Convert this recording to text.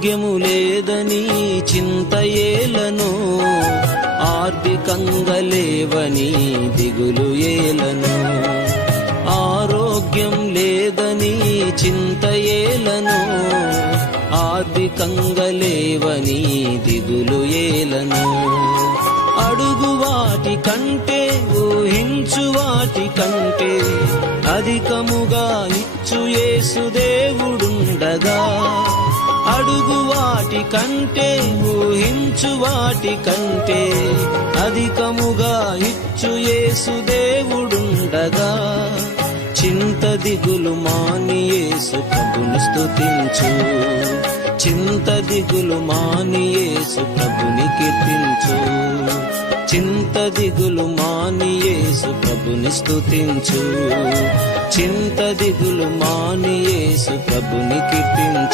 ఆరోగ్యము లేదని చింత ఏలను ఆర్థికంగా లేవని దిగులు ఏలను. ఆరోగ్యం లేదని చింత ఏలను ఆర్థికంగా లేవని దిగులు ఏలను. అడుగు వాటి కంటే ఊహించు వాటి కంటే అధికముగా ఇచ్చు యేసు దేవుడుండగా. అడుగు వాటి కంటే ఊహించు వాటి కంటే అధికముగా ఇచ్చు యేసు దేవుడుండగా. చింత దిగులు మాని యేసు ప్రభుని స్థుతించు చింత దిగులు మాని యేసు ప్రభుని కీర్తించు. చింత దిగులు మాని యేసు ప్రభుని స్థుతించు చింత దిగులు మాని యేసు ప్రభుని కీర్తించు.